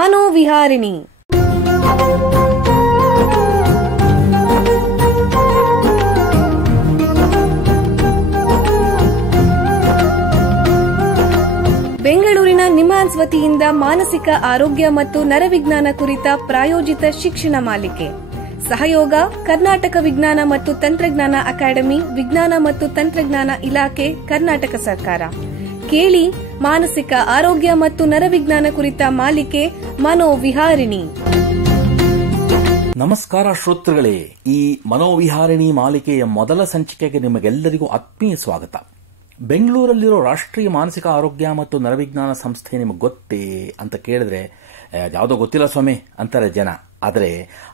ಮನೋವಿಹಾರಿಣಿ. ಬೆಂಗಳೂರಿನ ನಿಮ್ಹಾನ್ಸ್ ವತಿಯಿಂದ ಮಾನಸಿಕ ಆರೋಗ್ಯ ಮತ್ತು ನರವಿಜ್ಞಾನ ಕುರಿತ ಪ್ರಾಯೋಜಿತ ಶಿಕ್ಷಣ ಮಾಲಿಕೆ. ಸಹಯೋಗ ಕರ್ನಾಟಕ ವಿಜ್ಞಾನ ಮತ್ತು ತಂತ್ರಜ್ಞಾನ ಅಕಾಡೆಮಿ, ವಿಜ್ಞಾನ ಮತ್ತು ತಂತ್ರಜ್ಞಾನ ಇಲಾಖೆ, ಕರ್ನಾಟಕ ಸರ್ಕಾರ. ಕೇಳಿ ಮಾನಸಿಕ ಆರೋಗ್ಯ ಮತ್ತು ನರವಿಜ್ಞಾನ ಕುರಿತ ಮಾಲಿಕೆ ಮನೋವಿಹಾರಿಣಿ. ನಮಸ್ಕಾರ ಶ್ರೋತೃಗಳೇ, ಈ ಮನೋವಿಹಾರಿಣಿ ಮಾಲಿಕೆಯ ಮೊದಲ ಸಂಚಿಕೆಗೆ ನಿಮಗೆಲ್ಲರಿಗೂ ಆತ್ಮೀಯ ಸ್ವಾಗತ. ಬೆಂಗಳೂರಲ್ಲಿರೋ ರಾಷ್ಟ್ರೀಯ ಮಾನಸಿಕ ಆರೋಗ್ಯ ಮತ್ತು ನರವಿಜ್ಞಾನ ಸಂಸ್ಥೆ ನಿಮಗೆ ಗೊತ್ತೇ ಅಂತ ಕೇಳಿದ್ರೆ ಯಾವುದೋ ಗೊತ್ತಿಲ್ಲ ಸ್ವಾಮಿ ಅಂತಾರೆ ಜನ. ಆದರೆ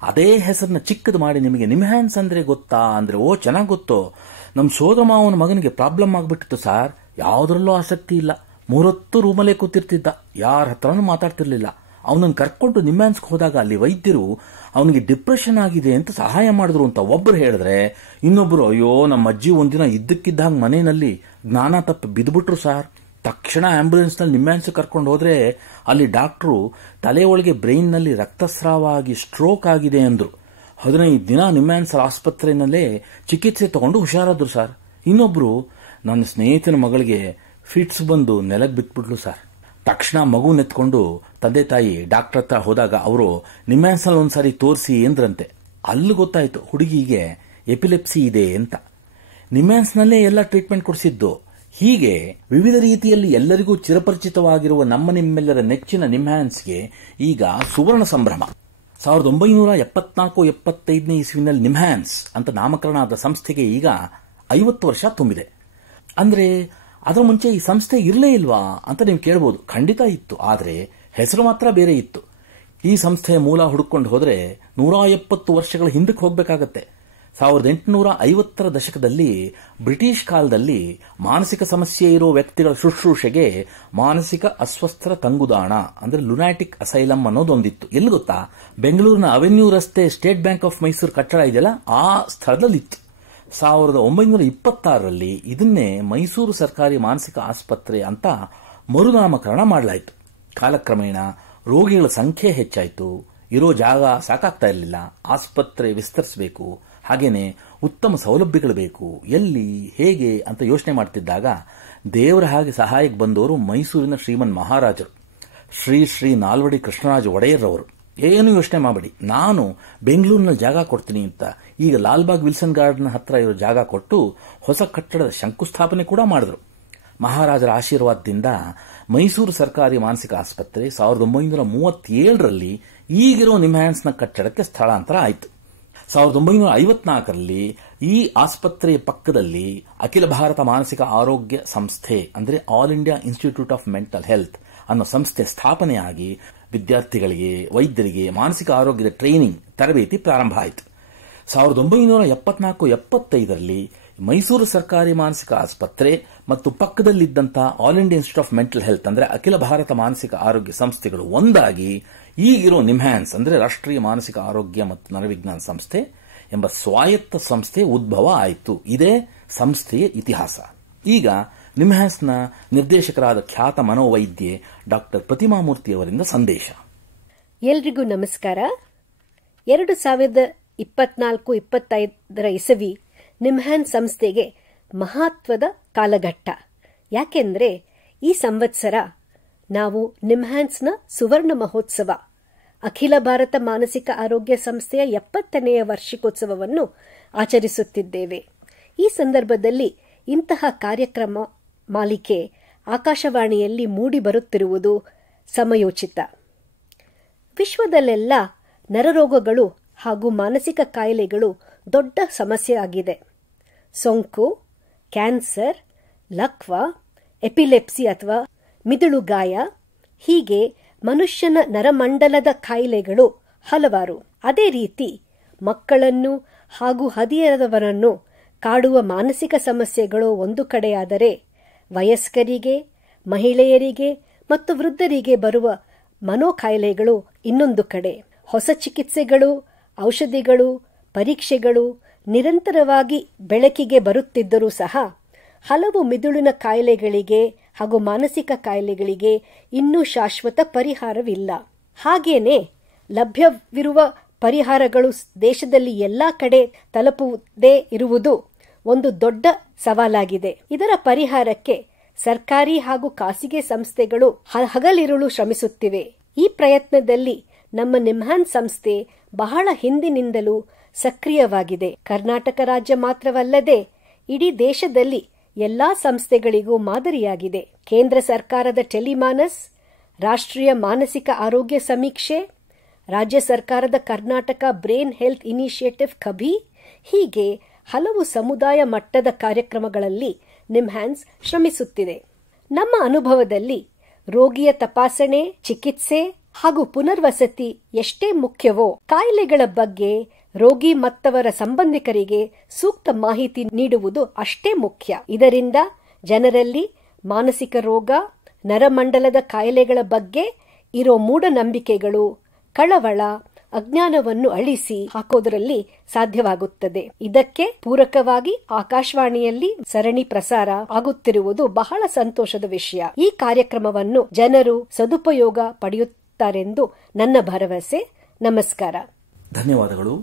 ಅದೇ ಹೆಸರನ್ನ ಚಿಕ್ಕದು ಮಾಡಿ ನಿಮಗೆ ನಿಮ್ಹಾನ್ಸ್ ಅಂದ್ರೆ ಗೊತ್ತಾ ಅಂದ್ರೆ ಓ ಚೆನ್ನಾಗಿ ಗೊತ್ತು, ನಮ್ಮ ಸೋದರ ಮಾವನ ಮಗನಿಗೆ ಪ್ರಾಬ್ಲಮ್ ಆಗ್ಬಿಟ್ಟಿತ್ತು ಸರ್, ಯಾವುದರಲ್ಲೂ ಆಸಕ್ತಿ ಇಲ್ಲ, 3 ಹೊತ್ತು ರೂಮಲ್ಲೇ ಕೂತಿರ್ತಿದ್ದ, ಯಾರ ಹತ್ರನೂ ಮಾತಾಡ್ತಿರ್ಲಿಲ್ಲ. ಅವನನ್ನು ಕರ್ಕೊಂಡು ನಿಮ್ಹಾನ್ಸ್ಗೆ ಹೋದಾಗ ಅಲ್ಲಿ ವೈದ್ಯರು ಅವನಿಗೆ ಡಿಪ್ರೆಷನ್ ಆಗಿದೆ ಅಂತ ಸಹಾಯ ಮಾಡಿದ್ರು ಅಂತ ಒಬ್ಬರು ಹೇಳಿದ್ರೆ, ಇನ್ನೊಬ್ರು ಅಯ್ಯೋ ನಮ್ಮ ಅಜ್ಜಿ ಒಂದಿನ ಇದ್ದಕ್ಕಿದ್ದಾಗ ಮನೆಯಲ್ಲಿ ಜ್ಞಾನ ತಪ್ಪಿ ಬಿದ್ದುಬಿಟ್ರು ಸರ್, ತಕ್ಷಣ ಆಂಬ್ಯುಲೆನ್ಸ್ ನಲ್ಲಿ ನಿಮ್ಹಾನ್ಸ್ ಕರ್ಕೊಂಡು ಹೋದ್ರೆ ಅಲ್ಲಿ ಡಾಕ್ಟರು ತಲೆ ಒಳಗೆ ಬ್ರೈನ್ ನಲ್ಲಿ ರಕ್ತಸ್ರಾವ ಆಗಿ ಸ್ಟ್ರೋಕ್ ಆಗಿದೆ ಅಂದ್ರು. 15 ದಿನ ನಿಮ್ಹಾನ್ಸ್ ಆಸ್ಪತ್ರೆಯಲ್ಲೇ ಚಿಕಿತ್ಸೆ ತಗೊಂಡು ಹುಷಾರಾದ್ರು ಸರ್. ಇನ್ನೊಬ್ರು ನನ್ನ ಸ್ನೇಹಿತನ ಮಗಳಿಗೆ ಫಿಟ್ಸ್ ಬಂದು ನೆಲಕ್ಕೆ ಬಿಟ್ಬಿಟ್ಲು ಸರ್. ತಕ್ಷಣ ಮಗು ನೆತ್ಕೊಂಡು ತಂದೆ ತಾಯಿ ಡಾಕ್ಟರ್ ಹತ್ರ ಹೋದಾಗ ಅವರು ನಿಮ್ಹಾನ್ಸ್ ನಲ್ಲಿ ಒಂದ್ಸಾರಿ ತೋರಿಸಿ ಎಂದ್ರಂತೆ. ಅಲ್ಲಿ ಗೊತ್ತಾಯ್ತು ಹುಡುಗಿಗೆ ಎಪಿಲೆಪ್ಸಿ ಇದೆ ಅಂತ. ನಿಮ್ಹಾನ್ಸ್ ನಲ್ಲೇ ಎಲ್ಲ ಟ್ರೀಟ್ಮೆಂಟ್ ಕೊಡಿಸಿದ್ದು. ಹೀಗೆ ವಿವಿಧ ರೀತಿಯಲ್ಲಿ ಎಲ್ಲರಿಗೂ ಚಿರಪರಿಚಿತವಾಗಿರುವ ನಮ್ಮ ನಿಮ್ಮೆಲ್ಲರ ನೆಚ್ಚಿನ ನಿಮ್ಹಾನ್ಸ್ಗೆ ಈಗ ಸುವರ್ಣ ಸಂಭ್ರಮ. 1974-75ನೇ ಇಸ್ವಿನಲ್ಲಿ ನಿಮ್ಹಾನ್ಸ್ ಅಂತ ನಾಮಕರಣ ಆದ ಸಂಸ್ಥೆಗೆ ಈಗ 50 ವರ್ಷ ತುಂಬಿದೆ. ಅಂದ್ರೆ ಅದರ ಮುಂಚೆ ಈ ಸಂಸ್ಥೆ ಇರಲೇ ಇಲ್ವಾ ಅಂತ ನೀವು ಕೇಳಬಹುದು. ಖಂಡಿತ ಇತ್ತು, ಆದರೆ ಹೆಸರು ಮಾತ್ರ ಬೇರೆ ಇತ್ತು. ಈ ಸಂಸ್ಥೆಯ ಮೂಲ ಹುಡುಕೊಂಡು ಹೋದ್ರೆ 170 ವರ್ಷಗಳ ಹಿಂದಕ್ಕೆ ಹೋಗಬೇಕಾಗತ್ತೆ. 1850ರ ದಶಕದಲ್ಲಿ ಬ್ರಿಟಿಷ್ ಕಾಲದಲ್ಲಿ ಮಾನಸಿಕ ಸಮಸ್ಯೆ ಇರೋ ವ್ಯಕ್ತಿಗಳ ಶುಶ್ರೂಷೆಗೆ ಮಾನಸಿಕ ಅಸ್ವಸ್ಥರ ತಂಗುದಾಣ ಅಂದ್ರೆ ಲುನಾಟಿಕ್ ಅಸೈಲಂ ಅನ್ನೋದೊಂದಿತ್ತು. ಎಲ್ಲಿ ಗೊತ್ತಾ? ಬೆಂಗಳೂರಿನ ಅವೆನ್ಯೂ ರಸ್ತೆ ಸ್ಟೇಟ್ ಬ್ಯಾಂಕ್ ಆಫ್ ಮೈಸೂರು ಕಟ್ಟಡ ಇದೆಯಲ್ಲ, ಆ ಸ್ಥಳದಲ್ಲಿತ್ತು. 1926ರಲ್ಲಿ ಇದನ್ನೇ ಮೈಸೂರು ಸರ್ಕಾರಿ ಮಾನಸಿಕ ಆಸ್ಪತ್ರೆ ಅಂತ ಮರುನಾಮಕರಣ ಮಾಡಲಾಯಿತು. ಕಾಲಕ್ರಮೇಣ ರೋಗಿಗಳ ಸಂಖ್ಯೆ ಹೆಚ್ಚಾಯಿತು, ಇರೋ ಜಾಗ ಸಾಕಾಗ್ತಾ ಇರಲಿಲ್ಲ, ಆಸ್ಪತ್ರೆ ವಿಸ್ತರಿಸಬೇಕು, ಹಾಗೇನೆ ಉತ್ತಮ ಸೌಲಭ್ಯಗಳು ಬೇಕು, ಎಲ್ಲಿ ಹೇಗೆ ಅಂತ ಯೋಚನೆ ಮಾಡ್ತಿದ್ದಾಗ ದೇವರ ಹಾಗೆ ಸಹಾಯಕ್ಕೆ ಬಂದವರು ಮೈಸೂರಿನ ಶ್ರೀಮನ್ ಮಹಾರಾಜರು ಶ್ರೀ ನಾಲ್ವಡಿ ಕೃಷ್ಣರಾಜ ಒಡೆಯರ್ ಅವರು. ಏನು ಯೋಚನೆ ಮಾಡಬೇಡಿ, ನಾನು ಬೆಂಗಳೂರಿನಲ್ಲಿ ಜಾಗ ಕೊಡ್ತೀನಿ ಅಂತ ಈಗ ಲಾಲ್ಬಾಗ್ ವಿಲ್ಸನ್ ಗಾರ್ಡನ್ ಹತ್ರ ಇರೋ ಜಾಗ ಕೊಟ್ಟು ಹೊಸ ಕಟ್ಟಡದ ಶಂಕುಸ್ಥಾಪನೆ ಕೂಡ ಮಾಡಿದ್ರು. ಮಹಾರಾಜರ ಆಶೀರ್ವಾದದಿಂದ ಮೈಸೂರು ಸರ್ಕಾರಿ ಮಾನಸಿಕ ಆಸ್ಪತ್ರೆ 1937ರಲ್ಲಿ ಈಗಿರೋ ನಿಮ್ಹಾನ್ಸ್ನ ಕಟ್ಟಡಕ್ಕೆ ಸ್ಥಳಾಂತರ ಆಯಿತು. 1954ರಲ್ಲಿ ಈ ಆಸ್ಪತ್ರೆಯ ಪಕ್ಕದಲ್ಲಿ ಅಖಿಲ ಭಾರತ ಮಾನಸಿಕ ಆರೋಗ್ಯ ಸಂಸ್ಥೆ ಅಂದ್ರೆ all India institute of mental health ಅನ್ನೋ ಸಂಸ್ಥೆ ಸ್ಥಾಪನೆಯಾಗಿ ವಿದ್ಯಾರ್ಥಿಗಳಿಗೆ, ವೈದ್ಯರಿಗೆ ಮಾನಸಿಕ ಆರೋಗ್ಯದ ಟ್ರೈನಿಂಗ್ ತರಬೇತಿ ಪ್ರಾರಂಭ ಆಯಿತು. 1974-75ರಲ್ಲಿ ಮೈಸೂರು ಸರ್ಕಾರಿ ಮಾನಸಿಕ ಆಸ್ಪತ್ರೆ ಮತ್ತು ಪಕ್ಕದಲ್ಲಿದ್ದಂಥ all India institute of mental health ಅಂದ್ರೆ ಅಖಿಲ ಭಾರತ ಮಾನಸಿಕ ಆರೋಗ್ಯ ಸಂಸ್ಥೆಗಳು ಒಂದಾಗಿ ಈಗಿರೋ ನಿಮ್ಹಾನ್ಸ್ ಅಂದ್ರೆ ರಾಷ್ಟ್ರೀಯ ಮಾನಸಿಕ ಆರೋಗ್ಯ ಮತ್ತು ನರವಿಜ್ಞಾನ ಸಂಸ್ಥೆ ಎಂಬ ಸ್ವಾಯತ್ತ ಸಂಸ್ಥೆ ಉದ್ಭವ ಆಯಿತು. ಇದೇ ಸಂಸ್ಥೆಯ ಇತಿಹಾಸ. ಈಗ ನಿಮ್ಹಾನ್ಸ್ನ ನಿರ್ದೇಶಕರಾದ ಖ್ಯಾತ ಮನೋವೈದ್ಯೆ ಡಾಕ್ಟರ್ ಪ್ರತಿಮಾ ಮೂರ್ತಿ ಅವರಿಂದ ಸಂದೇಶ. ಎಲ್ರಿಗೂ ನಮಸ್ಕಾರ. 2024-25 ಇಸವಿ ನಿಮ್ಹಾನ್ಸ್ ಸಂಸ್ಥೆಗೆ ಮಹತ್ವದ ಕಾಲಘಟ್ಟ. ಯಾಕೆಂದ್ರೆ ಈ ಸಂವತ್ಸರ ನಾವು ನಿಮ್ಹಾನ್ಸ್ನ ಸುವರ್ಣ ಮಹೋತ್ಸವ, ಅಖಿಲ ಭಾರತ ಮಾನಸಿಕ ಆರೋಗ್ಯ ಸಂಸ್ಥೆಯ 70ನೇ ವಾರ್ಷಿಕೋತ್ಸವವನ್ನು ಆಚರಿಸುತ್ತಿದ್ದೇವೆ. ಈ ಸಂದರ್ಭದಲ್ಲಿ ಇಂತಹ ಕಾರ್ಯಕ್ರಮ ಮಾಲಿಕೆ ಆಕಾಶವಾಣಿಯಲ್ಲಿ ಮೂಡಿ ಬರುತ್ತಿರುವುದು ಸಮಯೋಚಿತ. ವಿಶ್ವದಲ್ಲೆಲ್ಲ ನರರೋಗಗಳು ಹಾಗೂ ಮಾನಸಿಕ ಕಾಯಿಲೆಗಳು ದೊಡ್ಡ ಸಮಸ್ಯೆ ಆಗಿದೆ. ಸೋಂಕು, ಕ್ಯಾನ್ಸರ್, ಲಕ್ವಾ, ಎಪಿಲೆಪ್ಸಿ ಅಥವಾ ಮಿದುಳುಗಾಯ, ಹೀಗೆ ಮನುಷ್ಯನ ನರಮಂಡಲದ ಕಾಯಿಲೆಗಳು ಹಲವಾರು. ಅದೇ ರೀತಿ ಮಕ್ಕಳನ್ನು ಹಾಗೂ ಹದಿಹರೆಯದವರನ್ನು ಕಾಡುವ ಮಾನಸಿಕ ಸಮಸ್ಯೆಗಳು ಒಂದು ಕಡೆಯಾದರೆ, ವಯಸ್ಕರಿಗೆ, ಮಹಿಳೆಯರಿಗೆ ಮತ್ತು ವೃದ್ಧರಿಗೆ ಬರುವ ಮನೋಕಾಯಿಲೆಗಳು ಇನ್ನೊಂದು ಕಡೆ. ಹೊಸ ಚಿಕಿತ್ಸೆಗಳು, ಔಷಧಿಗಳು, ಪರೀಕ್ಷೆಗಳು ನಿರಂತರವಾಗಿ ಬೆಳಕಿಗೆ ಬರುತ್ತಿದ್ದರೂ ಸಹ ಹಲವು ಮಿದುಳಿನ ಕಾಯಿಲೆಗಳಿಗೆ ಹಾಗೂ ಮಾನಸಿಕ ಕಾಯಿಲೆಗಳಿಗೆ ಇನ್ನೂ ಶಾಶ್ವತ ಪರಿಹಾರವಿಲ್ಲ. ಹಾಗೇನೆ ಲಭ್ಯವಿರುವ ಪರಿಹಾರಗಳು ದೇಶದಲ್ಲಿ ಎಲ್ಲಾ ಕಡೆ ತಲುಪುವುದೇ ಇರುವುದು ಒಂದು ದೊಡ್ಡ ಸವಾಲಾಗಿದೆ. ಇದರ ಪರಿಹಾರಕ್ಕೆ ಸರ್ಕಾರಿ ಹಾಗೂ ಖಾಸಗಿ ಸಂಸ್ಥೆಗಳು ಹಗಲಿರುಳು ಶ್ರಮಿಸುತ್ತಿವೆ. ಈ ಪ್ರಯತ್ನದಲ್ಲಿ ನಮ್ಮ ನಿಮ್ಹಾನ್ಸ್ ಸಂಸ್ಥೆ ಬಹಳ ಹಿಂದಿನಿಂದಲೂ ಸಕ್ರಿಯವಾಗಿದೆ. ಕರ್ನಾಟಕ ರಾಜ್ಯ ಮಾತ್ರವಲ್ಲದೆ ಇಡೀ ದೇಶದಲ್ಲಿ ಎಲ್ಲಾ ಸಂಸ್ಥೆಗಳಿಗೂ ಮಾದರಿಯಾಗಿದೆ. ಕೇಂದ್ರ ಸರ್ಕಾರದ ಟೆಲಿಮಾನಸ್, ರಾಷ್ಟ್ರೀಯ ಮಾನಸಿಕ ಆರೋಗ್ಯ ಸಮೀಕ್ಷೆ, ರಾಜ್ಯ ಸರ್ಕಾರದ ಕರ್ನಾಟಕ ಬ್ರೈನ್ ಹೆಲ್ತ್ ಇನಿಷಿಯೇಟಿವ್ ಕಭಿ, ಹೀಗೆ ಹಲವು ಸಮುದಾಯ ಮಟ್ಟದ ಕಾರ್ಯಕ್ರಮಗಳಲ್ಲಿ ನಿಮ್ಹಾನ್ಸ್ ಶ್ರಮಿಸುತ್ತಿದೆ. ನಮ್ಮ ಅನುಭವದಲ್ಲಿ ರೋಗಿಯ ತಪಾಸಣೆ, ಚಿಕಿತ್ಸೆ ಹಾಗೂ ಪುನರ್ವಸತಿ ಎಷ್ಟೇ ಮುಖ್ಯವೋ, ಕಾಯಿಲೆಗಳ ಬಗ್ಗೆ ರೋಗಿ ಮತ್ತವರ ಸಂಬಂಧಿಕರಿಗೆ ಸೂಕ್ತ ಮಾಹಿತಿ ನೀಡುವುದು ಅಷ್ಟೇ ಮುಖ್ಯ. ಇದರಿಂದ ಜನರಲ್ಲಿ ಮಾನಸಿಕ ರೋಗ, ನರಮಂಡಲದ ಕಾಯಿಲೆಗಳ ಬಗ್ಗೆ ಇರೋ ಮೂಢನಂಬಿಕೆಗಳು, ಕಳವಳ, ಅಜ್ಞಾನವನ್ನು ಅಳಿಸಿ ಹಾಕೋದರಲ್ಲಿ ಸಾಧ್ಯವಾಗುತ್ತದೆ. ಇದಕ್ಕೆ ಪೂರಕವಾಗಿ ಆಕಾಶವಾಣಿಯಲ್ಲಿ ಸರಣಿ ಪ್ರಸಾರ ಆಗುತ್ತಿರುವುದು ಬಹಳ ಸಂತೋಷದ ವಿಷಯ. ಈ ಕಾರ್ಯಕ್ರಮವನ್ನು ಜನರು ಸದುಪಯೋಗ ಪಡೆಯುತ್ತಾರೆಂದು ನನ್ನ ಭರವಸೆ. ನಮಸ್ಕಾರ. ಧನ್ಯವಾದಗಳು.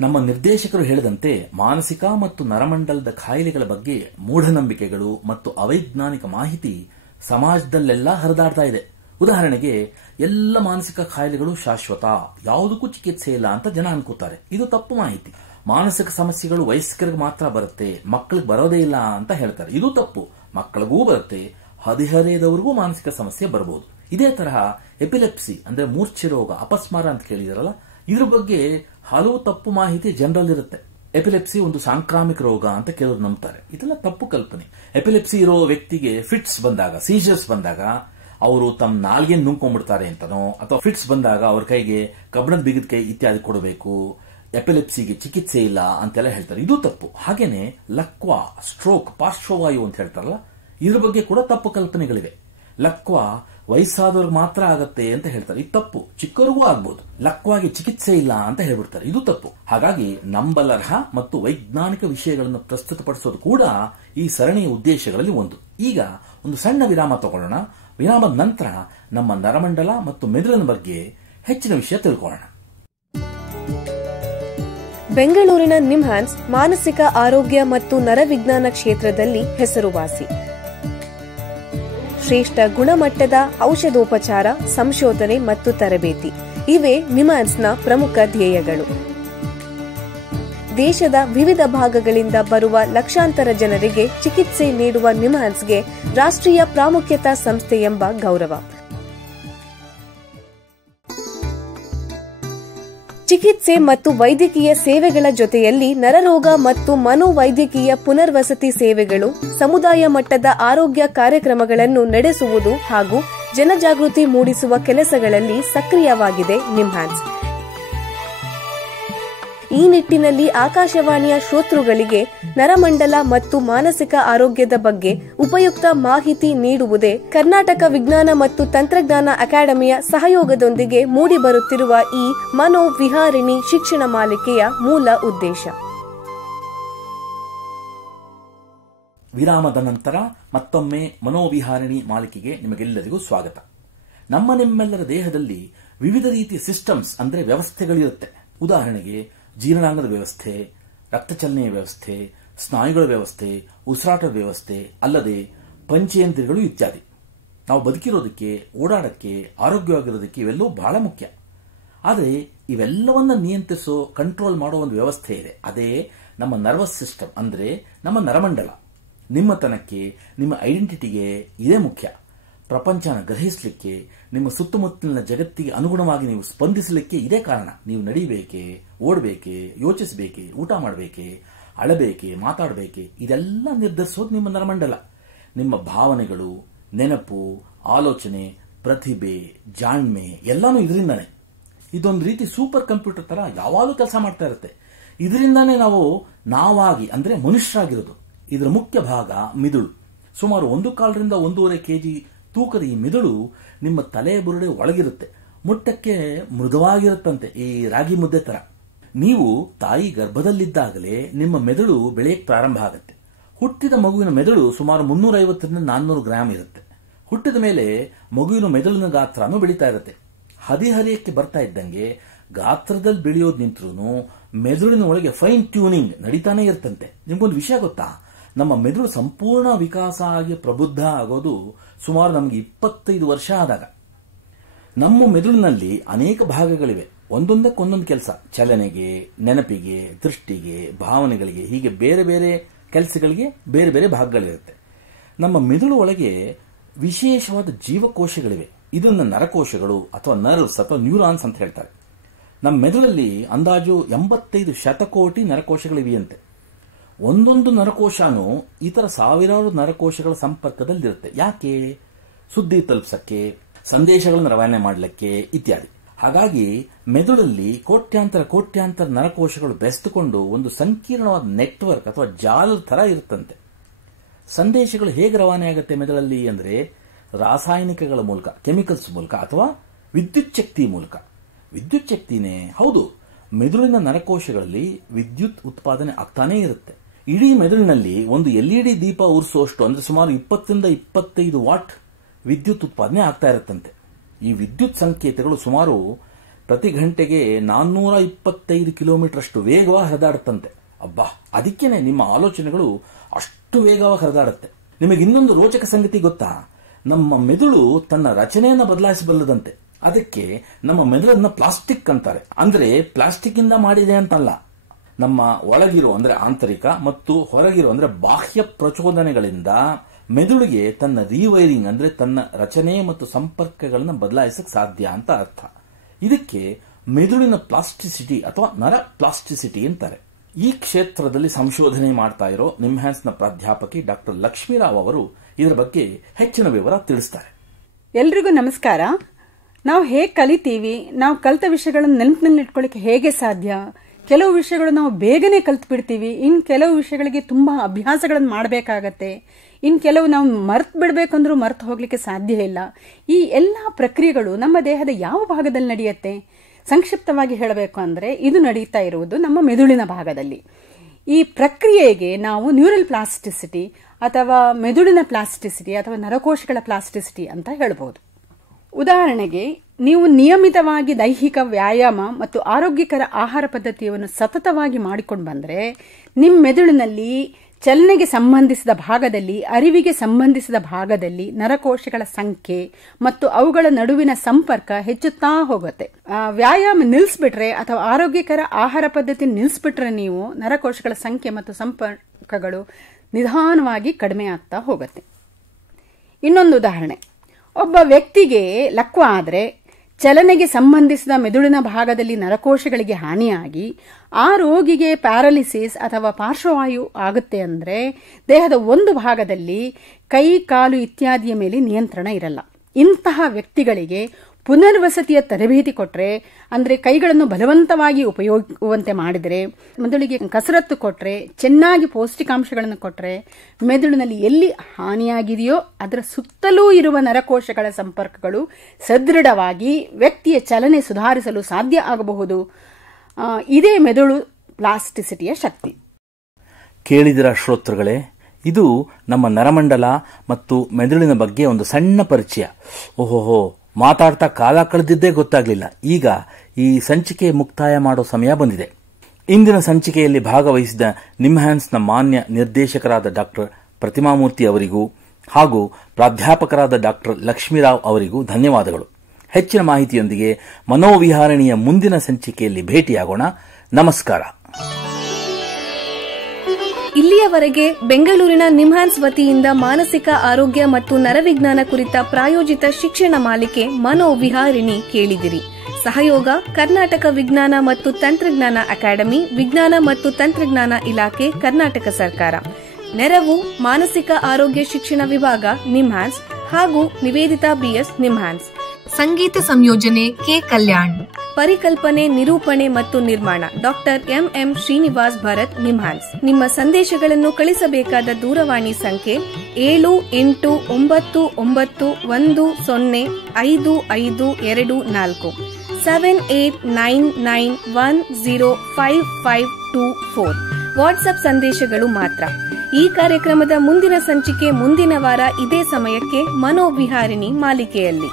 ನಮ್ಮ ನಿರ್ದೇಶಕರು ಹೇಳಿದಂತೆ ಮಾನಸಿಕ ಮತ್ತು ನರಮಂಡಲದ ಕಾಯಿಲೆಗಳ ಬಗ್ಗೆ ಮೂಢನಂಬಿಕೆಗಳು ಮತ್ತು ಅವೈಜ್ಞಾನಿಕ ಮಾಹಿತಿ ಸಮಾಜದಲ್ಲೆಲ್ಲ ಹರಿದಾಡ್ತಾ ಇದೆ. ಉದಾಹರಣೆಗೆ, ಎಲ್ಲ ಮಾನಸಿಕ ಕಾಯಿಲೆಗಳು ಶಾಶ್ವತ, ಯಾವುದಕ್ಕೂ ಚಿಕಿತ್ಸೆ ಇಲ್ಲ ಅಂತ ಜನ ಅನ್ಕೋತಾರೆ. ಇದು ತಪ್ಪು ಮಾಹಿತಿ. ಮಾನಸಿಕ ಸಮಸ್ಯೆಗಳು ವಯಸ್ಕರಿಗೆ ಮಾತ್ರ ಬರುತ್ತೆ, ಮಕ್ಕಳಿಗೆ ಬರೋದೇ ಇಲ್ಲ ಅಂತ ಹೇಳ್ತಾರೆ. ಇದು ತಪ್ಪು. ಮಕ್ಕಳಿಗೂ ಬರುತ್ತೆ, ಹದಿಹರೆಯದವರಿಗೂ ಮಾನಸಿಕ ಸಮಸ್ಯೆ ಬರಬಹುದು. ಇದೇ ತರಹ ಎಪಿಲೆಪ್ಸಿ ಅಂದ್ರೆ ಮೂರ್ಛೆ ರೋಗ, ಅಪಸ್ಮಾರ ಅಂತ ಕೇಳಿದಿರಲ್ಲ, ಇದ್ರ ಬಗ್ಗೆ ಹಲವು ತಪ್ಪು ಮಾಹಿತಿ ಜನರಲ್ಲಿರುತ್ತೆ. ಎಪಿಲೆಪ್ಸಿ ಒಂದು ಸಾಂಕ್ರಾಮಿಕ ರೋಗ ಅಂತ ಕೆಲವರು ನಂಬ್ತಾರೆ. ಇದೆಲ್ಲ ತಪ್ಪು ಕಲ್ಪನೆ. ಎಪಿಲೆಪ್ಸಿ ಇರೋ ವ್ಯಕ್ತಿಗೆ ಫಿಟ್ಸ್ ಬಂದಾಗ, ಸೀಜರ್ಸ್ ಬಂದಾಗ ಅವರು ತಮ್ಮ ನಾಲ್ಗೆ ನುಂಗ್ಕೊಂಡ್ಬಿಡ್ತಾರೆ ಅಂತನೋ, ಅಥವಾ ಫಿಟ್ಸ್ ಬಂದಾಗ ಅವ್ರ ಕೈಗೆ ಕಬ್ಬಣದ ಬಿಗಿದ ಕೈ ಇತ್ಯಾದಿ ಕೊಡಬೇಕು, ಎಪಿಲೆಪ್ಸಿಗೆ ಚಿಕಿತ್ಸೆ ಇಲ್ಲ ಅಂತೆಲ್ಲ ಹೇಳ್ತಾರೆ. ಇದು ತಪ್ಪು. ಹಾಗೇನೆ ಲಕ್ವಾ, ಸ್ಟ್ರೋಕ್, ಪಾರ್ಶ್ವವಾಯು ಅಂತ ಹೇಳ್ತಾರಲ್ಲ, ಇದ್ರ ಬಗ್ಗೆ ಕೂಡ ತಪ್ಪು ಕಲ್ಪನೆಗಳಿವೆ. ಲಕ್ವಾ ವಯಸ್ಸಾದವ್ರಿಗೆ ಮಾತ್ರ ಆಗತ್ತೆ ಅಂತ ಹೇಳ್ತಾರೆ. ಇದು ತಪ್ಪು. ಚಿಕ್ಕವರಿಗೂ ಆಗ್ಬಹುದು. ಲಕ್ವಾಗೆ ಚಿಕಿತ್ಸೆ ಇಲ್ಲ ಅಂತ ಹೇಳ್ಬಿಡ್ತಾರೆ. ಇದು ತಪ್ಪು. ಹಾಗಾಗಿ ನಂಬಲರ್ಹ ಮತ್ತು ವೈಜ್ಞಾನಿಕ ವಿಷಯಗಳನ್ನು ಪ್ರಸ್ತುತಪಡಿಸೋದು ಕೂಡ ಈ ಸರಣಿಯ ಉದ್ದೇಶಗಳಲ್ಲಿ ಒಂದು. ಈಗ ಒಂದು ಸಣ್ಣ ವಿರಾಮ ತಗೊಳ್ಳೋಣ. ವಿರಾಮದ ನಂತರ ನಮ್ಮ ನರಮಂಡಲ ಮತ್ತು ಮೆದುಳಿನ ಬಗ್ಗೆ ಹೆಚ್ಚಿನ ವಿಷಯ ತಿಳ್ಕೊಳ್ಳೋಣ. ಬೆಂಗಳೂರಿನ ನಿಮ್ಹಾನ್ಸ್ ಮಾನಸಿಕ ಆರೋಗ್ಯ ಮತ್ತು ನರವಿಜ್ಞಾನ ಕ್ಷೇತ್ರದಲ್ಲಿ ಹೆಸರುವಾಸಿ. ಶ್ರೇಷ್ಠ ಗುಣಮಟ್ಟದ ಔಷಧೋಪಚಾರ, ಸಂಶೋಧನೆ ಮತ್ತು ತರಬೇತಿ ಇವೇ ನಿಮ್ಹಾನ್ಸ್ನ ಪ್ರಮುಖ ಧ್ಯೇಯಗಳು. ದೇಶದ ವಿವಿಧ ಭಾಗಗಳಿಂದ ಬರುವ ಲಕ್ಷಾಂತರ ಜನರಿಗೆ ಚಿಕಿತ್ಸೆ ನೀಡುವ ನಿಮ್ಹಾನ್ಸ್ಗೆ ರಾಷ್ಟ್ರೀಯ ಪ್ರಾಮುಖ್ಯತಾ ಸಂಸ್ಥೆ ಎಂಬ ಗೌರವ. ಚಿಕಿತ್ಸೆ ಮತ್ತು ವೈದ್ಯಕೀಯ ಸೇವೆಗಳ ಜೊತೆಯಲ್ಲಿ ನರರೋಗ ಮತ್ತು ಮನೋವೈದ್ಯಕೀಯ ಪುನರ್ವಸತಿ ಸೇವೆಗಳು, ಸಮುದಾಯ ಮಟ್ಟದ ಆರೋಗ್ಯ ಕಾರ್ಯಕ್ರಮಗಳನ್ನು ನಡೆಸುವುದು ಹಾಗೂ ಜನಜಾಗೃತಿ ಮೂಡಿಸುವ ಕೆಲಸಗಳಲ್ಲಿ ಸಕ್ರಿಯವಾಗಿದೆ ನಿಮ್ಹಾನ್ಸ್. ಈ ನಿಟ್ಟಿನಲ್ಲಿ ಆಕಾಶವಾಣಿಯ ಶ್ರೋತೃಗಳಿಗೆ ನರಮಂಡಲ ಮತ್ತು ಮಾನಸಿಕ ಆರೋಗ್ಯದ ಬಗ್ಗೆ ಉಪಯುಕ್ತ ಮಾಹಿತಿ ನೀಡುವುದೇ ಕರ್ನಾಟಕ ವಿಜ್ಞಾನ ಮತ್ತು ತಂತ್ರಜ್ಞಾನ ಅಕಾಡೆಮಿಯ ಸಹಯೋಗದೊಂದಿಗೆ ಮೂಡಿಬರುತ್ತಿರುವ ಈ ಮನೋವಿಹಾರಿಣಿ ಶಿಕ್ಷಣ ಮಾಲಿಕೆಯ ಮೂಲ ಉದ್ದೇಶ. ವಿರಾಮದ ನಂತರ ಮತ್ತೊಮ್ಮೆ ಮನೋವಿಹಾರಿಣಿ ಮಾಲಿಕೆಗೆ ನಿಮಗೆಲ್ಲರಿಗೂ ಸ್ವಾಗತ. ನಿಮ್ಮೆಲ್ಲರ ದೇಹದಲ್ಲಿ ವಿವಿಧ ರೀತಿಯ ಸಿಸ್ಟಮ್ಸ್ ಅಂದ್ರೆ ವ್ಯವಸ್ಥೆಗಳಿರುತ್ತೆ. ಉದಾಹರಣೆಗೆ ಜೀರ್ಣಾಂಗದ ವ್ಯವಸ್ಥೆ, ರಕ್ತಚಲನೆಯ ವ್ಯವಸ್ಥೆ, ಸ್ನಾಯುಗಳ ವ್ಯವಸ್ಥೆ, ಉಸಿರಾಟದ ವ್ಯವಸ್ಥೆ, ಅಲ್ಲದೆ ಪಂಚೇಂದ್ರಿಯಗಳು ಇತ್ಯಾದಿ. ನಾವು ಬದುಕಿರೋದಕ್ಕೆ, ಓಡಾಡಕ್ಕೆ, ಆರೋಗ್ಯವಾಗಿರೋದಕ್ಕೆ ಇವೆಲ್ಲವೂ ಬಹಳ ಮುಖ್ಯ. ಆದರೆ ಇವೆಲ್ಲವನ್ನ ನಿಯಂತ್ರಿಸೋ, ಕಂಟ್ರೋಲ್ ಮಾಡೋ ಒಂದು ವ್ಯವಸ್ಥೆ ಇದೆ. ಅದೇ ನಮ್ಮ ನರ್ವಸ್ ಸಿಸ್ಟಮ್ ಅಂದ್ರೆ ನಮ್ಮ ನರಮಂಡಲ. ನಿಮ್ಮತನಕ್ಕೆ, ನಿಮ್ಮ ಐಡೆಂಟಿಟಿಗೆ ಇದೇ ಮುಖ್ಯ. ಪ್ರಪಂಚನ ಗ್ರಹಿಸಲಿಕ್ಕೆ, ನಿಮ್ಮ ಸುತ್ತಮುತ್ತಲಿನ ಜಗತ್ತಿಗೆ ಅನುಗುಣವಾಗಿ ನೀವು ಸ್ಪಂದಿಸಲಿಕ್ಕೆ ಇದೇ ಕಾರಣ. ನೀವು ನಡಿಬೇಕೆ, ಓಡಬೇಕೆ, ಯೋಚಿಸಬೇಕೆ, ಊಟ ಮಾಡಬೇಕೆ, ಅಳಬೇಕೆ, ಮಾತಾಡಬೇಕೆ, ಇದೆಲ್ಲ ನಿರ್ಧರಿಸೋದು ನಿಮ್ಮ ನರಮಂಡಲ. ನಿಮ್ಮ ಭಾವನೆಗಳು, ನೆನಪು, ಆಲೋಚನೆ, ಪ್ರತಿಭೆ, ಜಾಣ್ಮೆ ಎಲ್ಲಾನು ಇದರಿಂದಾನೆ. ಇದೊಂದು ರೀತಿ ಸೂಪರ್ ಕಂಪ್ಯೂಟರ್ ತರ ಯಾವಾಗಲೂ ಕೆಲಸ ಮಾಡ್ತಾ ಇರುತ್ತೆ. ಇದರಿಂದಾನೇ ನಾವು ನಾವಾಗಿ ಅಂದ್ರೆ ಮನುಷ್ಯರಾಗಿರೋದು. ಇದರ ಮುಖ್ಯ ಭಾಗ ಮಿದುಳು. ಸುಮಾರು 1.25 ರಿಂದ 1.5 kg ತೂಕದ ಈ ಮಿದುಳು ನಿಮ್ಮ ತಲೆ ಬುರುಡೆ ಒಳಗಿರುತ್ತೆ. ಮುಟ್ಟಕ್ಕೆ ಮೃದುವಾಗಿರುತ್ತಂತೆ, ಈ ರಾಗಿ ಮುದ್ದೆ ತರ. ನೀವು ತಾಯಿ ಗರ್ಭದಲ್ಲಿದ್ದಾಗಲೇ ನಿಮ್ಮ ಮೆದುಳು ಬೆಳೆಯಕ್ಕೆ ಪ್ರಾರಂಭ ಆಗುತ್ತೆ. ಹುಟ್ಟಿದ ಮಗುವಿನ ಮೆದುಳು ಸುಮಾರು 350 ರಿಂದ 400 ಗ್ರಾಂ ಇರುತ್ತೆ. ಹುಟ್ಟಿದ ಮೇಲೆ ಮಗುವಿನ ಮೆದುಳಿನ ಗಾತ್ರನೂ ಬೆಳೀತಾ ಇರುತ್ತೆ. ಹದಿಹರಿಯಕ್ಕೆ ಬರ್ತಾ ಇದ್ದಂಗೆ ಗಾತ್ರದಲ್ಲಿ ಬೆಳೆಯೋದು ನಿಂತ್ರೂ ಮೆದುಳಿನ ಒಳಗೆ ಫೈನ್ ಟ್ಯೂನಿಂಗ್ ನಡೀತಾನೆ ಇರ್ತಂತೆ. ನಿಮ್ಗೊಂದು ವಿಷಯ ಗೊತ್ತಾ, ನಮ್ಮ ಮೆದುಳು ಸಂಪೂರ್ಣ ವಿಕಾಸ ಆಗಿ ಪ್ರಬುದ್ಧ ಆಗೋದು ಸುಮಾರು ನಮಗೆ 25 ವರ್ಷ ಆದಾಗ. ನಮ್ಮ ಮೆದುಳಿನಲ್ಲಿ ಅನೇಕ ಭಾಗಗಳಿವೆ, ಒಂದೊಂದಕ್ಕೊಂದೊಂದು ಕೆಲಸ, ಚಲನೆಗೆ, ನೆನಪಿಗೆ, ದೃಷ್ಟಿಗೆ, ಭಾವನೆಗಳಿಗೆ, ಹೀಗೆ ಬೇರೆ ಬೇರೆ ಕೆಲಸಗಳಿಗೆ ಬೇರೆ ಬೇರೆ ಭಾಗಗಳಿರುತ್ತೆ. ನಮ್ಮ ಮೆದುಳು ಒಳಗೆ ವಿಶೇಷವಾದ ಜೀವಕೋಶಗಳಿವೆ. ಇದನ್ನು ನರಕೋಶಗಳು ಅಥವಾ ನರ್ವ್ಸ್ ಅಥವಾ ನ್ಯೂರಾನ್ಸ್ ಅಂತ ಹೇಳ್ತಾರೆ. ನಮ್ಮ ಮೆದುಳಲ್ಲಿ ಅಂದಾಜು 85 ಶತಕೋಟಿ ನರಕೋಶಗಳಿವೆಯಂತೆ. ಒಂದೊಂದು ನರಕೋಶನೂ ಇತರ ಸಾವಿರಾರು ನರಕೋಶಗಳ ಸಂಪರ್ಕದಲ್ಲಿರುತ್ತೆ. ಯಾಕೆ? ಸುದ್ದಿ ತಲುಪಿಸಕ್ಕೆ, ಸಂದೇಶಗಳನ್ನು ರವಾನೆ ಮಾಡಲಿಕ್ಕೆ ಇತ್ಯಾದಿ. ಹಾಗಾಗಿ ಮೆದುಳಲ್ಲಿ ಕೋಟ್ಯಾಂತರ ನರಕೋಶಗಳು ಬೆರೆತುಕೊಂಡು ಒಂದು ಸಂಕೀರ್ಣವಾದ ನೆಟ್ವರ್ಕ್ ಅಥವಾ ಜಾಲದ ತರ ಇರುತ್ತಂತೆ. ಸಂದೇಶಗಳು ಹೇಗೆ ರವಾನೆ ಆಗುತ್ತೆ ಮೆದುಳಲ್ಲಿ ಅಂದರೆ ರಾಸಾಯನಿಕಗಳ ಮೂಲಕ, ಕೆಮಿಕಲ್ಸ್ ಮೂಲಕ ಅಥವಾ ವಿದ್ಯುತ್ ಶಕ್ತಿ ಮೂಲಕ. ವಿದ್ಯುತ್ ಶಕ್ತಿನೇ ಹೌದು, ಮೆದುಳಿನ ನರಕೋಶಗಳಲ್ಲಿ ವಿದ್ಯುತ್ ಉತ್ಪಾದನೆ ಆಗ್ತಾನೇ ಇರುತ್ತೆ. ಇಡೀ ಮೆದುಳಿನಲ್ಲಿ ಒಂದು LED ದೀಪ ಉರಿಸುವಷ್ಟು ಅಂದ್ರೆ ಸುಮಾರು 20 ರಿಂದ 25 ವಾಟ್ ವಿದ್ಯುತ್ ಉತ್ಪಾದನೆ ಆಗ್ತಾ ಇರುತ್ತಂತೆ. ಈ ವಿದ್ಯುತ್ ಸಂಕೇತಗಳು ಸುಮಾರು ಪ್ರತಿ ಗಂಟೆಗೆ 425 ಕಿಲೋಮೀಟರ್ ಅಷ್ಟು ವೇಗವಾಗಿ ಹರಿದಾಡುತ್ತಂತೆ. ಅಬ್ಬಾ, ಅದಕ್ಕೇನೆ ನಿಮ್ಮ ಆಲೋಚನೆಗಳು ಅಷ್ಟು ವೇಗವಾಗಿ ಹರಿದಾಡುತ್ತೆ. ನಿಮಗೆ ಇನ್ನೊಂದು ರೋಚಕ ಸಂಗತಿ ಗೊತ್ತಾ? ನಮ್ಮ ಮೆದುಳು ತನ್ನ ರಚನೆಯನ್ನು ಬದಲಾಯಿಸಬಲ್ಲದಂತೆ. ಅದಕ್ಕೆ ನಮ್ಮ ಮೆದುಳನ್ನ ಪ್ಲಾಸ್ಟಿಕ್ ಅಂತಾರೆ. ಅಂದ್ರೆ ಪ್ಲಾಸ್ಟಿಕ್ ಇಂದ ಮಾಡಿದೆ ಅಂತಲ್ಲ, ನಮ್ಮ ಒಳಗಿರೋ ಅಂದ್ರೆ ಆಂತರಿಕ ಮತ್ತು ಹೊರಗಿರೋ ಅಂದ್ರೆ ಬಾಹ್ಯ ಪ್ರಚೋದನೆಗಳಿಂದ ಮೆದುಳಿಗೆ ತನ್ನ ರೀವೈರಿಂಗ್ ಅಂದ್ರೆ ತನ್ನ ರಚನೆ ಮತ್ತು ಸಂಪರ್ಕಗಳನ್ನು ಬದಲಾಯಿಸಕ್ಕೆ ಸಾಧ್ಯ ಅಂತ ಅರ್ಥ. ಇದಕ್ಕೆ ಮೆದುಳಿನ ಪ್ಲಾಸ್ಟಿಸಿಟಿ ಅಥವಾ ನರ ಪ್ಲಾಸ್ಟಿಸಿಟಿ ಅಂತಾರೆ. ಈ ಕ್ಷೇತ್ರದಲ್ಲಿ ಸಂಶೋಧನೆ ಮಾಡ್ತಾ ಇರೋ ನಿಮ್ಹ್ಯಾನ್ಸ್ನ ಪ್ರಾಧ್ಯಾಪಕಿ ಡಾಕ್ಟರ್ ಲಕ್ಷ್ಮೀರಾವ್ ಅವರು ಇದರ ಬಗ್ಗೆ ಹೆಚ್ಚಿನ ವಿವರ ತಿಳಿಸ್ತಾರೆ. ಎಲ್ರಿಗೂ ನಮಸ್ಕಾರ. ನಾವು ಹೇಗೆ ಕಲಿತೀವಿ, ನಾವು ಕಲಿತ ವಿಷಯಗಳನ್ನು ನೆನಪಿನಲ್ಲಿ ಇಟ್ಕೊಳ್ಳಿಕ್ಕೆ ಹೇಗೆ ಸಾಧ್ಯ? ಕೆಲವು ವಿಷಯಗಳು ನಾವು ಬೇಗನೆ ಕಲ್ತು ಬಿಡ್ತೀವಿ, ಇನ್ನು ಕೆಲವು ವಿಷಯಗಳಿಗೆ ತುಂಬಾ ಅಭ್ಯಾಸಗಳನ್ನು ಮಾಡಬೇಕಾಗತ್ತೆ, ಇನ್ನು ಕೆಲವು ನಾವು ಮರ್ತು ಬಿಡಬೇಕಂದ್ರೂ ಮರ್ತು ಹೋಗ್ಲಿಕ್ಕೆ ಸಾಧ್ಯ ಇಲ್ಲ. ಈ ಎಲ್ಲ ಪ್ರಕ್ರಿಯೆಗಳು ನಮ್ಮ ದೇಹದ ಯಾವ ಭಾಗದಲ್ಲಿ ನಡೆಯುತ್ತೆ? ಸಂಕ್ಷಿಪ್ತವಾಗಿ ಹೇಳಬೇಕು ಅಂದರೆ ಇದು ನಡೀತಾ ಇರುವುದು ನಮ್ಮ ಮೆದುಳಿನ ಭಾಗದಲ್ಲಿ. ಈ ಪ್ರಕ್ರಿಯೆಗೆ ನಾವು ನ್ಯೂರಲ್ ಪ್ಲಾಸ್ಟಿಸಿಟಿ ಅಥವಾ ಮೆದುಳಿನ ಪ್ಲಾಸ್ಟಿಸಿಟಿ ಅಥವಾ ನರಕೋಶಗಳ ಪ್ಲಾಸ್ಟಿಸಿಟಿ ಅಂತ ಹೇಳಬಹುದು. ಉದಾಹರಣೆಗೆ, ನೀವು ನಿಯಮಿತವಾಗಿ ದೈಹಿಕ ವ್ಯಾಯಾಮ ಮತ್ತು ಆರೋಗ್ಯಕರ ಆಹಾರ ಪದ್ಧತಿಯನ್ನು ಸತತವಾಗಿ ಮಾಡಿಕೊಂಡು ಬಂದರೆ ನಿಮ್ಮ ಮೆದುಳಿನಲ್ಲಿ ಚಲನೆಗೆ ಸಂಬಂಧಿಸಿದ ಭಾಗದಲ್ಲಿ, ಅರಿವಿಗೆ ಸಂಬಂಧಿಸಿದ ಭಾಗದಲ್ಲಿ ನರಕೋಶಗಳ ಸಂಖ್ಯೆ ಮತ್ತು ಅವುಗಳ ನಡುವಿನ ಸಂಪರ್ಕ ಹೆಚ್ಚುತ್ತಾ ಹೋಗುತ್ತೆ. ವ್ಯಾಯಾಮ ನಿಲ್ಲಿಸ್ಬಿಟ್ರೆ ಅಥವಾ ಆರೋಗ್ಯಕರ ಆಹಾರ ಪದ್ಧತಿ ನಿಲ್ಲಿಸ್ಬಿಟ್ರೆ ನೀವು ನರಕೋಶಗಳ ಸಂಖ್ಯೆ ಮತ್ತು ಸಂಪರ್ಕಗಳು ನಿಧಾನವಾಗಿ ಕಡಿಮೆ ಆಗ್ತಾ ಹೋಗುತ್ತೆ. ಇನ್ನೊಂದು ಉದಾಹರಣೆ, ಒಬ್ಬ ವ್ಯಕ್ತಿಗೆ ಲಕ್ವ ಆದರೆ ಚಲನೆಗೆ ಸಂಬಂಧಿಸಿದ ಮೆದುಳಿನ ಭಾಗದಲ್ಲಿ ನರಕೋಶಗಳಿಗೆ ಹಾನಿಯಾಗಿ ಆ ರೋಗಿಗೆ ಪ್ಯಾರಾಲಿಸಿಸ್ ಅಥವಾ ಪಾರ್ಶ್ವವಾಯು ಆಗುತ್ತೆ ಅಂದರೆ ದೇಹದ ಒಂದು ಭಾಗದಲ್ಲಿ ಕೈ, ಕಾಲು ಇತ್ಯಾದಿಯ ಮೇಲೆ ನಿಯಂತ್ರಣ ಇರಲ್ಲ. ಇಂತಹ ವ್ಯಕ್ತಿಗಳಿಗೆ ಪುನರ್ವಸತಿಯ ತರಬೇತಿ ಕೊಟ್ಟರೆ, ಅಂದರೆ ಕೈಗಳನ್ನು ಬಲವಂತವಾಗಿ ಉಪಯೋಗಿಸುವಂತೆ ಮಾಡಿದರೆ, ಮೆದುಳಿಗೆ ಕಸರತ್ತು ಕೊಟ್ಟರೆ, ಚೆನ್ನಾಗಿ ಪೌಷ್ಟಿಕಾಂಶಗಳನ್ನು ಕೊಟ್ಟರೆ, ಮೆದುಳಿನಲ್ಲಿ ಎಲ್ಲಿ ಹಾನಿಯಾಗಿದೆಯೋ ಅದರ ಸುತ್ತಲೂ ಇರುವ ನರಕೋಶಗಳ ಸಂಪರ್ಕಗಳು ಸದೃಢವಾಗಿ ವ್ಯಕ್ತಿಯ ಚಲನೆ ಸುಧಾರಿಸಲು ಸಾಧ್ಯ ಆಗಬಹುದು. ಇದೇ ಮೆದುಳು ಪ್ಲಾಸ್ಟಿಸಿಟಿಯ ಶಕ್ತಿ. ಕೇಳಿದಿರ ಶ್ರೋತೃಗಳೇ, ಇದು ನಮ್ಮ ನರಮಂಡಲ ಮತ್ತು ಮೆದುಳಿನ ಬಗ್ಗೆ ಒಂದು ಸಣ್ಣ ಪರಿಚಯ. ಓಹೋಹೋ, ಮಾತಾಡ್ತಾ ಕಾಲ ಕಳೆದಿದ್ದೇ ಗೊತ್ತಾಗ್ಲಿಲ್ಲ. ಈಗ ಈ ಸಂಚಿಕೆ ಮುಕ್ತಾಯ ಮಾಡೋ ಸಮಯ ಬಂದಿದೆ. ಇಂದಿನ ಸಂಚಿಕೆಯಲ್ಲಿ ಭಾಗವಹಿಸಿದ ನಿಮ್ಹ್ಯಾನ್ಸ್ನ ಮಾನ್ಯ ನಿರ್ದೇಶಕರಾದ ಡಾಕ್ಟರ್ ಪ್ರತಿಮಾಮೂರ್ತಿ ಅವರಿಗೂ ಹಾಗೂ ಪ್ರಾಧ್ಯಾಪಕರಾದ ಡಾಕ್ಟರ್ ಲಕ್ಷ್ಮೀರಾವ್ ಅವರಿಗೂ ಧನ್ಯವಾದಗಳು. ಹೆಚ್ಚಿನ ಮಾಹಿತಿಯೊಂದಿಗೆ ಮನೋವಿಹಾರಣಿಯ ಮುಂದಿನ ಸಂಚಿಕೆಯಲ್ಲಿ ಭೇಟಿಯಾಗೋಣ. ನಮಸ್ಕಾರ. ಇಲ್ಲಿಯವರೆಗೆ ಬೆಂಗಳೂರಿನ ನಿಮ್ಹ್ಯಾನ್ಸ್ ವತಿಯಿಂದ ಮಾನಸಿಕ ಆರೋಗ್ಯ ಮತ್ತು ನರವಿಜ್ಞಾನ ಕುರಿತ ಪ್ರಾಯೋಜಿತ ಶಿಕ್ಷಣ ಮಾಲಿಕೆ ಮನೋವಿಹಾರಿಣಿ ಕೇಳಿದಿರಿ. ಸಹಯೋಗ ಕರ್ನಾಟಕ ವಿಜ್ಞಾನ ಮತ್ತು ತಂತ್ರಜ್ಞಾನ ಅಕಾಡೆಮಿ, ವಿಜ್ಞಾನ ಮತ್ತು ತಂತ್ರಜ್ಞಾನ ಇಲಾಖೆ, ಕರ್ನಾಟಕ ಸರ್ಕಾರ. ನೆರವು ಮಾನಸಿಕ ಆರೋಗ್ಯ ಶಿಕ್ಷಣ ವಿಭಾಗ, ನಿಮ್ಹ್ಯಾನ್ಸ್ ಹಾಗೂ ನಿವೇದಿತಾ BS, ನಿಮ್ಹ್ಯಾನ್ಸ್. ಸಂಗೀತ ಸಂಯೋಜನೆ ಕೆ ಕಲ್ಯಾಣ್. ಪರಿಕಲ್ಪನೆ, ನಿರೂಪಣೆ ಮತ್ತು ನಿರ್ಮಾಣ ಡಾಕ್ಟರ್ MM ಶ್ರೀನಿವಾಸ್ ಭರತ್, ನಿಮ್ಹ್ಯಾನ್ಸ್. ನಿಮ್ಮ ಸಂದೇಶಗಳನ್ನು ಕಳಿಸಬೇಕಾದ ದೂರವಾಣಿ ಸಂಖ್ಯೆ 7891105524 7899105524. ವಾಟ್ಸ್ಆಪ್ ಸಂದೇಶಗಳು ಮಾತ್ರ. ಈ ಕಾರ್ಯಕ್ರಮದ ಮುಂದಿನ ಸಂಚಿಕೆ ಮುಂದಿನ ವಾರ ಇದೇ ಸಮಯಕ್ಕೆ ಮನೋವಿಹಾರಿಣಿ ಮಾಲಿಕೆಯಲ್ಲಿ.